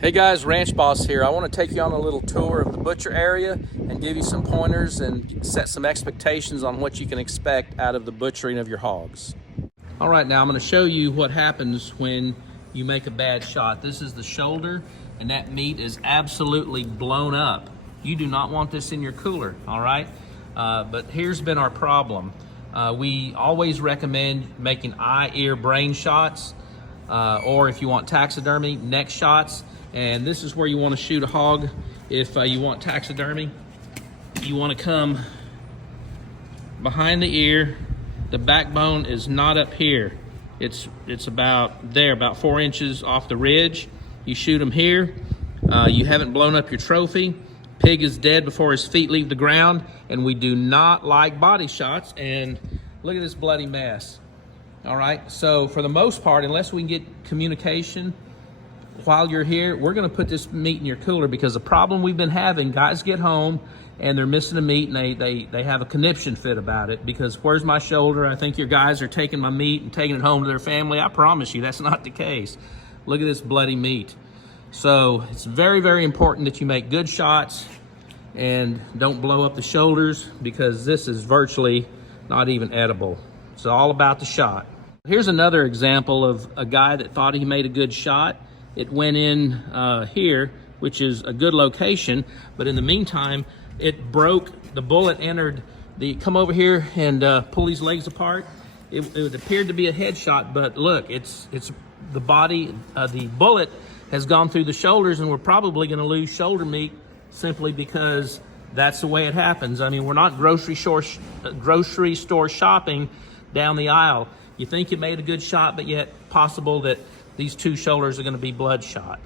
Hey guys, Ranch Boss here. I want to take you on a little tour of the butcher area and give you some pointers and set some expectations on what you can expect out of the butchering of your hogs. All right, now I'm going to show you what happens when you make a bad shot. This is the shoulder, and that meat is absolutely blown up. You do not want this in your cooler, all right? But here's been our problem. We always recommend making eye, ear, brain shots, or if you want taxidermy, neck shots. And this is where you want to shoot a hog. If you want taxidermy, you want to come behind the ear. The backbone is not up here. It's about there, about 4 inches off the ridge. You shoot them here. You haven't blown up your trophy. Pig is dead before his feet leave the ground, and we do not like body shots. And look at this bloody mess. All right, so for the most part, unless we can get communication while you're here, we're gonna put this meat in your cooler, because the problem we've been having, guys get home and they're missing the meat, and they have a conniption fit about it, because where's my shoulder? I think your guys are taking my meat and taking it home to their family. I promise you that's not the case. Look at this bloody meat. So it's very, very important that you make good shots and don't blow up the shoulders, because this is virtually not even edible. It's all about the shot. Here's another example of a guy that thought he made a good shot. It went in here, which is a good location, but in the meantime, it broke. The bullet entered the, come over here and pull these legs apart. It appeared to be a headshot, but look, it's the body, the bullet has gone through the shoulders, and we're probably gonna lose shoulder meat simply because that's the way it happens. I mean, we're not grocery store shopping down the aisle. You think you made a good shot, but yet possible that these two shoulders are going to be bloodshot.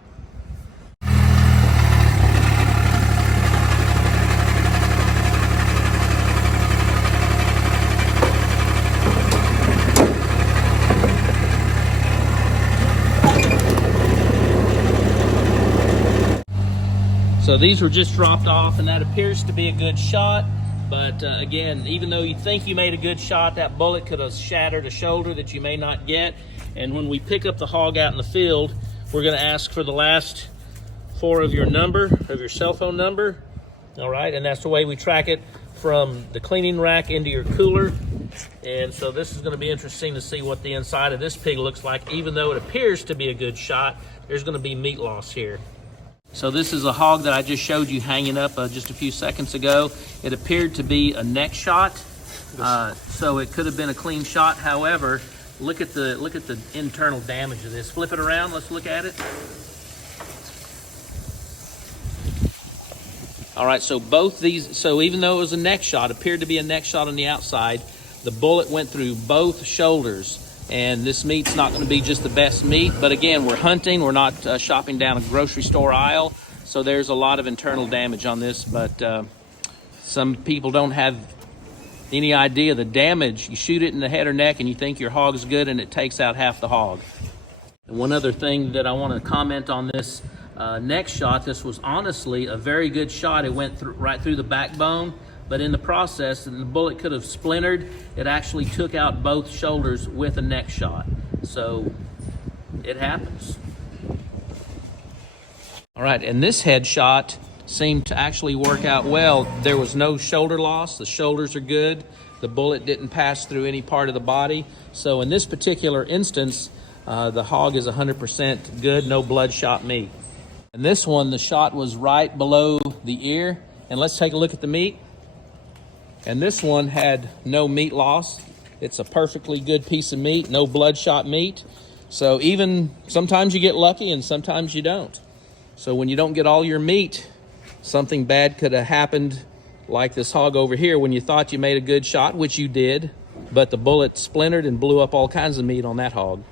So these were just dropped off, and that appears to be a good shot. But again, even though you think you made a good shot, that bullet could have shattered a shoulder that you may not get. And when we pick up the hog out in the field, we're gonna ask for the last 4 of your number, of your cell phone number. All right, and that's the way we track it from the cleaning rack into your cooler. And so this is gonna be interesting to see what the inside of this pig looks like. Even though it appears to be a good shot, there's gonna be meat loss here. So this is a hog that I just showed you hanging up just a few seconds ago. It appeared to be a neck shot, so it could have been a clean shot. However, look at the internal damage of this. Flip it around, let's look at it. All right, so both these, so even though it was a neck shot, appeared to be a neck shot on the outside, the bullet went through both shoulders. And this meat's not gonna be just the best meat, but again, we're hunting, we're not shopping down a grocery store aisle, so there's a lot of internal damage on this, but some people don't have any idea the damage. You shoot it in the head or neck and you think your hog's good, and it takes out half the hog. And one other thing that I wanna comment on this neck shot, this was honestly a very good shot. It went right through the backbone. But in the process, and the bullet could have splintered, it actually took out both shoulders with a neck shot. So it happens. All right, and this headshot seemed to actually work out well. There was no shoulder loss. The shoulders are good. The bullet didn't pass through any part of the body. So in this particular instance, the hog is 100% good, no bloodshot meat. And this one, the shot was right below the ear. And let's take a look at the meat. And this one had no meat loss. It's a perfectly good piece of meat, no bloodshot meat. So even sometimes you get lucky and sometimes you don't. So when you don't get all your meat, something bad could have happened, like this hog over here when you thought you made a good shot, which you did, but the bullet splintered and blew up all kinds of meat on that hog.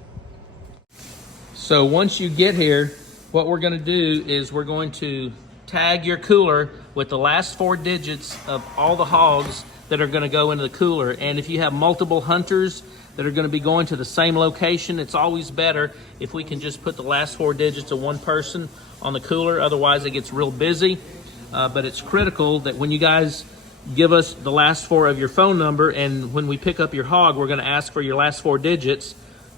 So once you get here, what we're gonna do is we're going to tag your cooler with the last 4 digits of all the hogs that are gonna go into the cooler. And if you have multiple hunters that are gonna be going to the same location, it's always better if we can just put the last 4 digits of one person on the cooler. Otherwise it gets real busy. But it's critical that when you guys give us the last 4 of your phone number, and when we pick up your hog, we're gonna ask for your last 4 digits.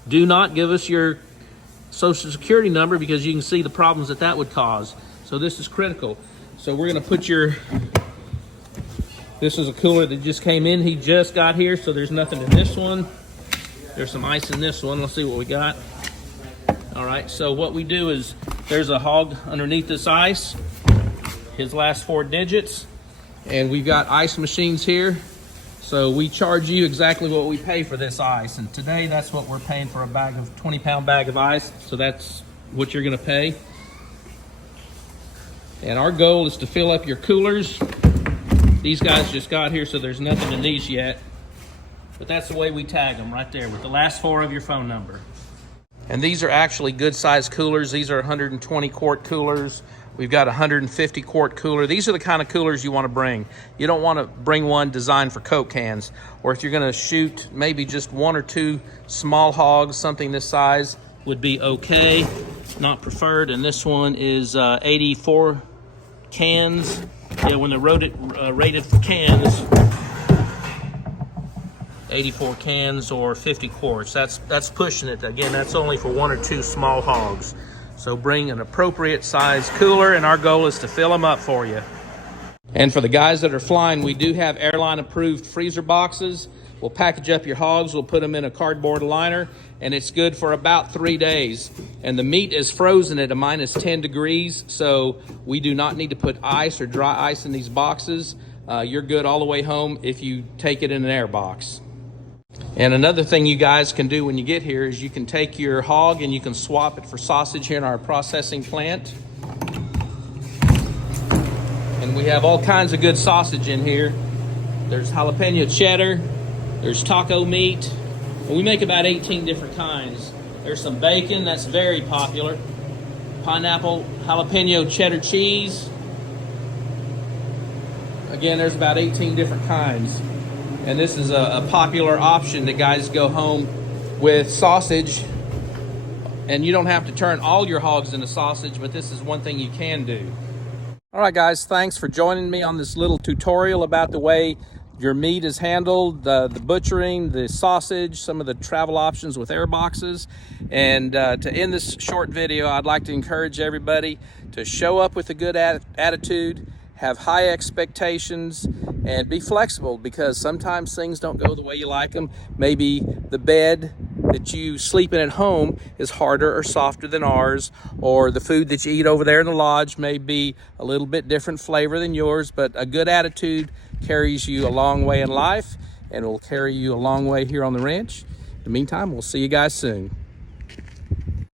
Do not give us your social security number because you can see the problems that that would cause. So this is critical. So we're gonna put this is a cooler that just came in. He just got here, so there's nothing in this one. There's some ice in this one. Let's see what we got. All right, so what we do is there's a hog underneath this ice, his last 4 digits, and we've got ice machines here. So we charge you exactly what we pay for this ice. And today that's what we're paying for a 20-pound bag of ice. So that's what you're gonna pay. And our goal is to fill up your coolers. These guys just got here, so there's nothing in these yet. But that's the way we tag them, right there with the last 4 of your phone number. And these are actually good sized coolers. These are 120 quart coolers. We've got a 150 quart cooler. These are the kind of coolers you want to bring. You don't want to bring one designed for Coke cans, or if you're going to shoot maybe just 1 or 2 small hogs, something this size would be okay, not preferred. And this one is 84 cans. Yeah, when they're rated for cans, 84 cans or 50 quarts. That's pushing it. Again, that's only for 1 or 2 small hogs. So bring an appropriate size cooler, and our goal is to fill them up for you. And for the guys that are flying, we do have airline approved freezer boxes. We'll package up your hogs, we'll put them in a cardboard liner, and it's good for about 3 days. And the meat is frozen at a -10 degrees, so we do not need to put ice or dry ice in these boxes. You're good all the way home if you take it in an air box. And another thing you guys can do when you get here is you can take your hog and you can swap it for sausage here in our processing plant. And we have all kinds of good sausage in here. There's jalapeno cheddar, there's taco meat, and we make about 18 different kinds. There's some bacon, that's very popular. Pineapple, jalapeno cheddar cheese. Again, there's about 18 different kinds. And this is a popular option that guys go home with sausage. And you don't have to turn all your hogs into sausage, but this is one thing you can do. All right, guys, thanks for joining me on this little tutorial about the way your meat is handled, the butchering, the sausage, some of the travel options with air boxes. And to end this short video, I'd like to encourage everybody to show up with a good attitude, have high expectations, and be flexible, because sometimes things don't go the way you like them. Maybe the bed that you sleep in at home is harder or softer than ours, or the food that you eat over there in the lodge may be a little bit different flavor than yours, but a good attitude carries you a long way in life, and will carry you a long way here on the ranch. In the meantime, we'll see you guys soon.